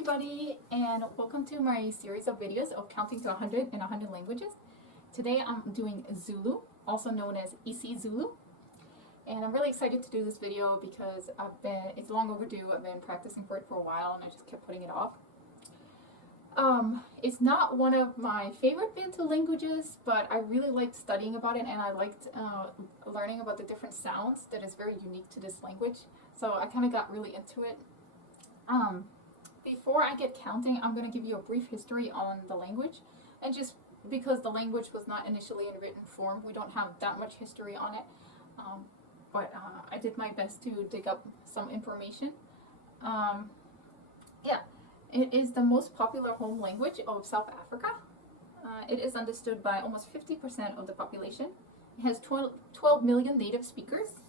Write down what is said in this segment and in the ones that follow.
everybody, and welcome to my series of videos of counting to 100 in 100 languages. Today I'm doing Zulu, also known as isiZulu, and I'm really excited to do this video because it's long overdue. I've been practicing for it for a while and I just kept putting it off. It's not one of my favorite Bantu languages, but I really liked studying about it, and I liked learning about the different sounds that is very unique to this language, so I kind of got really into it. Before I get counting, I'm going to give you a brief history on the language, and just because the language was not initially in written form, we don't have that much history on it, but I did my best to dig up some information. It is the most popular home language of South Africa. It is understood by almost 50% of the population. It has 12 million native speakers.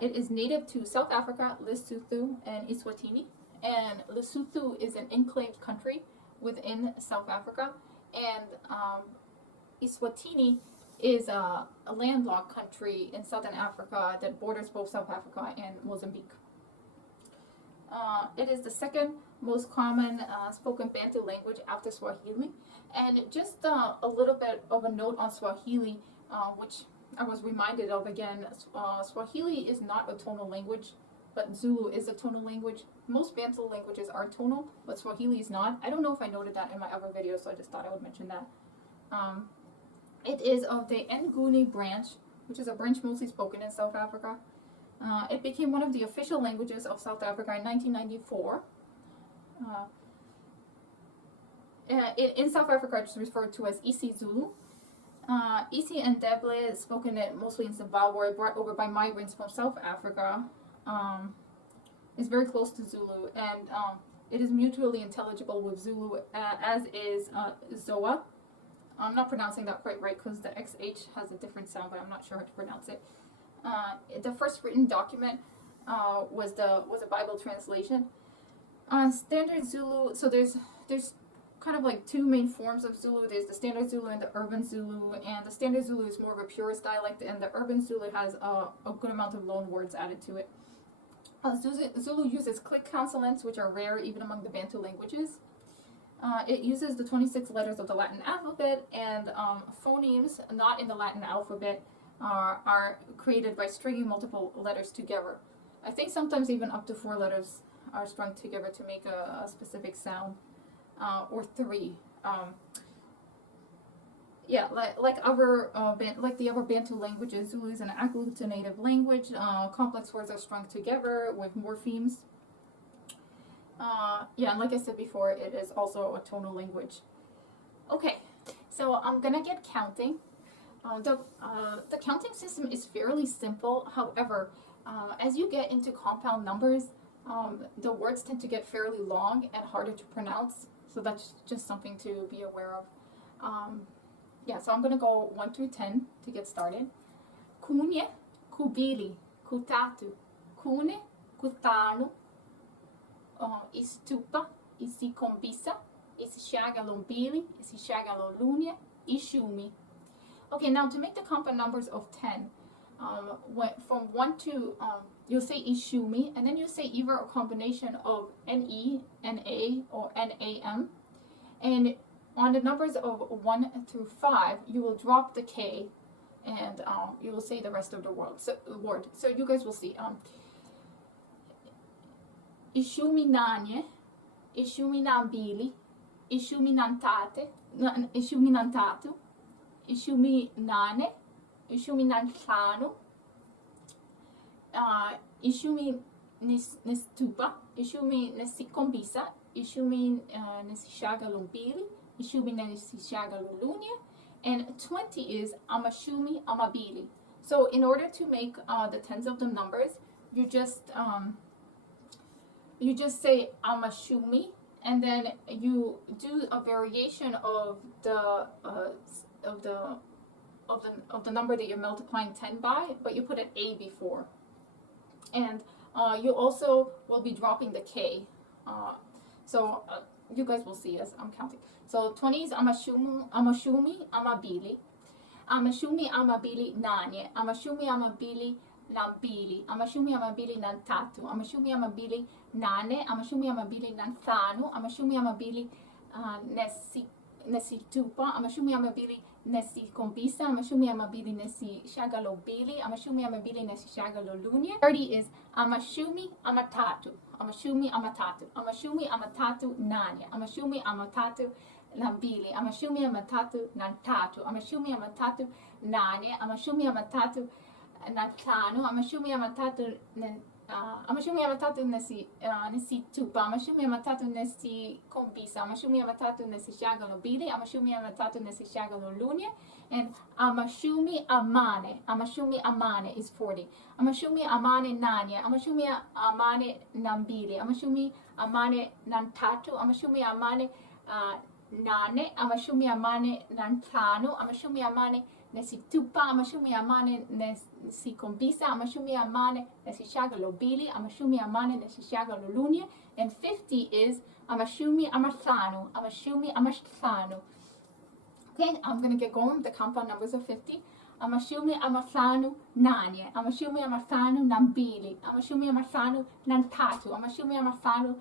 It is native to South Africa, Lesotho, and Eswitini. And Lesotho is an enclave country within South Africa, and Eswitini is a landlocked country in southern Africa that borders both South Africa and Mozambique. It is the second most common spoken Bantu language after Swahili. And just a little bit of a note on Swahili, which I was reminded of again. Swahili is not a tonal language, but Zulu is a tonal language. Most Bantu languages are tonal, but Swahili is not. I don't know if I noted that in my other video, so I just thought I would mention that. It is of the Nguni branch, which is a branch mostly spoken in South Africa. It became one of the official languages of South Africa in 1994. In South Africa, it's referred to as isiZulu. Xhosa and Ndebele is spoken mostly in Zimbabwe, brought over by migrants from South Africa. Is very close to Zulu, and it is mutually intelligible with Zulu, as is Zoa. I'm not pronouncing that quite right because the XH has a different sound, but I'm not sure how to pronounce it. The first written document was a Bible translation. Standard Zulu. So there's kind of like two main forms of Zulu. There's the Standard Zulu and the Urban Zulu, and the Standard Zulu is more of a purist dialect, and the Urban Zulu has a good amount of loan words added to it. Zulu uses click consonants, which are rare even among the Bantu languages. It uses the 26 letters of the Latin alphabet, and phonemes not in the Latin alphabet are created by stringing multiple letters together. I think sometimes even up to 4 letters are strung together to make a specific sound, or 3. Like the other Bantu languages, Zulu is an agglutinative language. Complex words are strung together with morphemes. And like I said before, it is also a tonal language. Okay, so I'm gonna get counting. The counting system is fairly simple. However, as you get into compound numbers, the words tend to get fairly long and harder to pronounce. So that's just something to be aware of. So I'm gonna go 1 through 10 to get started. Kunye, kubili, kutatu, kune, kutano, istupa, isikombisa, isishagalombili, isishagalolunya, ishumi. Okay, now to make the compound numbers of 10, from 1 to, you'll say ishumi, and then you'll say either a combination of NE, NA, or NAM. And on the numbers of 1 through 5, you will drop the K, and you will say the rest of the word. So you guys will see. Ishumi nanye, ishumi nambili, ishumi nantate, ishumi nantatu, ishumi nane, ishumi nantlano, ishumi nistupa, ishumi nesikombisa, ishumi nesishagalombili, ishumi nesishagalolunya, and 20 is amashumi amabili. So in order to make the tens of the numbers, you just say amashumi, and then you do a variation of the number that you're multiplying 10 by, but you put an A before, and you also will be dropping the K. You guys will see as I'm counting. So 20 is amashumi amabili, amashumi amabili nanye, amashumi amabili nambili, amashumi amabili nantatu, amashumi amabili nane, amashumi amabili nanthanu, amashumi amabili nesitupa, amashumi amabili nesikhombisa, amashumi amabili nesishagalobili, amashumi amabili nesishagalolunye. 30 is amashumi amatatu, amashumi amatatu, amashumi amatatu nane, amashumi amatatu nambili, amashumi amatatu nantatu, amashumi amatatu nane, amashumi amatatu nanthanu, amashumi amatatu nesitupa, amashumi amatatu nesikhombisa, amashumi amatatu nesishagalobili, amashumi amatatu nesishagalolunye, and amashumi amane is 40. Amashumi amane nanye, amashumi amane nambili, amashumi amane nantatu, amashumi amane nane, amashumi amane nanthanu, amashumi amane nesitupa, amashumi amane nesikhombisa, amashumi amane nesishagalobili, amashumi amane nesishagalolunye, and 50 is amashumi amahlanu, amashumi amahlanu. Okay, I'm gonna get going with the compound numbers of 50. Amashumi amahlanu nanye, amashumi amahlanu nambili, amashumi amahlanu nantatu, amashumi amahlanu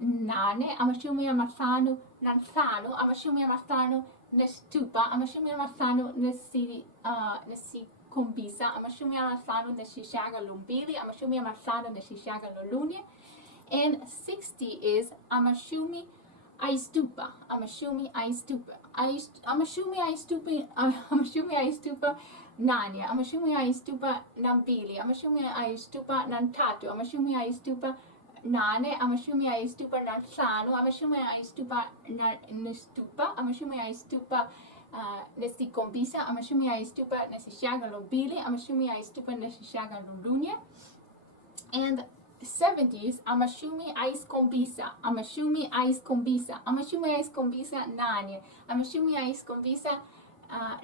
nane, amashumi amahlanu nanthanu, amashumi amahlanu nesitupa, amashumi amahlanu nesikhombisa, amashumi amahlanu nesishagalobili, amashumi amahlanu nesishagalolunye, and 60 is amashumi aistupa, amashumi aistupa, amashumi aistupa nanye, amashumi aistupa nambili, amashumi aistupa nantatu, amashumi aistupa nane, amashumi aistupa nanthanu, amashumi aistupa nestupa, amashumi aistupa nesikhombisa, amashumi aistupa nesishagalobili, amashumi aistupa nesishagalolunye, and 70s amashumi aiskhombisa, amashumi aiskhombisa, amashumi aiskhombisa nanye, amashumi aiskhombisa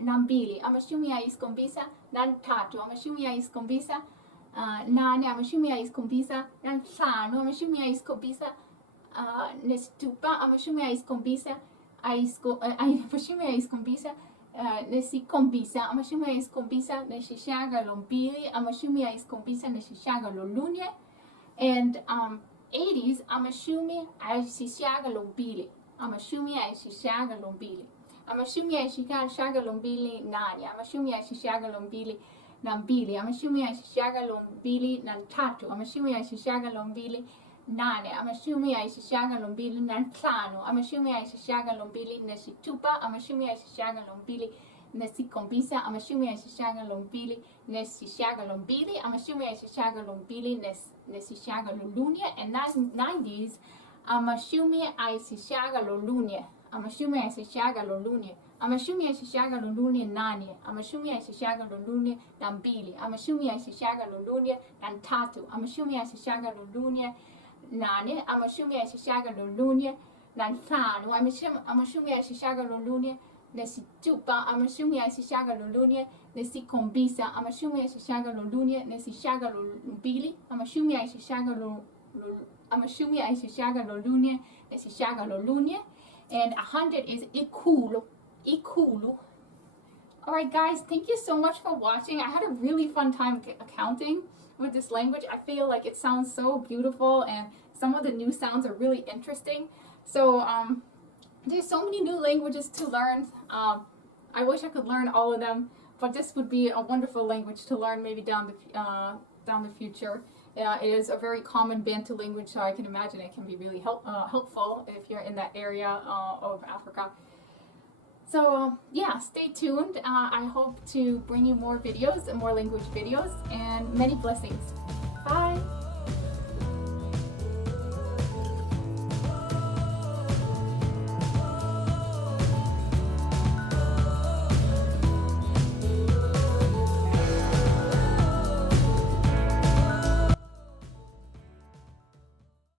nambili, amashumi aiskhombisa nantatu, amashumi aiskhombisa nane, amashumi aiskhombisa nanthanu, amashumi aiskhombisa nesitupa, amashumi aiskhombisa amashumi aiskhombisa nesikhombisa, amashumi aiskhombisa nesishagalobili, amashumi aiskhombisa nesishagalolunye, and 80s amashumi aisishagalobili, amashumi aisishagalobili, amashumi aisishagalobili nanye, amashumi aisishagalobili nambili, amashumi aisishagalobili nantatu, amashumi aisishagalobili nane, amashumi aisishagalobili nanthanu, amashumi aisishagalobili nesitupa, amashumi aisishagalobili nesikhombisa, amashumi aisishagalobili nesishagalobili, amashumi aisishagalobili nesishagalolunye, and 90s amashumi aisishagalolunye, amashumi aisishagalolunye, amashumi aisishagalolunye nanye, amashumi aisishagalolunye nambili, amashumi aisishagalolunye nantatu, amashumi aisishagalolunye nane, amashumi aisishagalolunye nanthanu, amashumi aisishagalolunye nesitupa, amashumi aisishagalolunye nesikhombisa, amashumi aisishagalolunye nesishagalobili, amashumi aisishagalolunye nesishagalolunye, and 100 is ikulu. Alright guys, thank you so much for watching. I had a really fun time accounting with this language. I feel like it sounds so beautiful and some of the new sounds are really interesting. So there's so many new languages to learn. I wish I could learn all of them, but this would be a wonderful language to learn maybe down the future. It is a very common Bantu language, so I can imagine it can be really helpful if you're in that area of Africa. So yeah, stay tuned. I hope to bring you more videos and more language videos, and many blessings. Bye!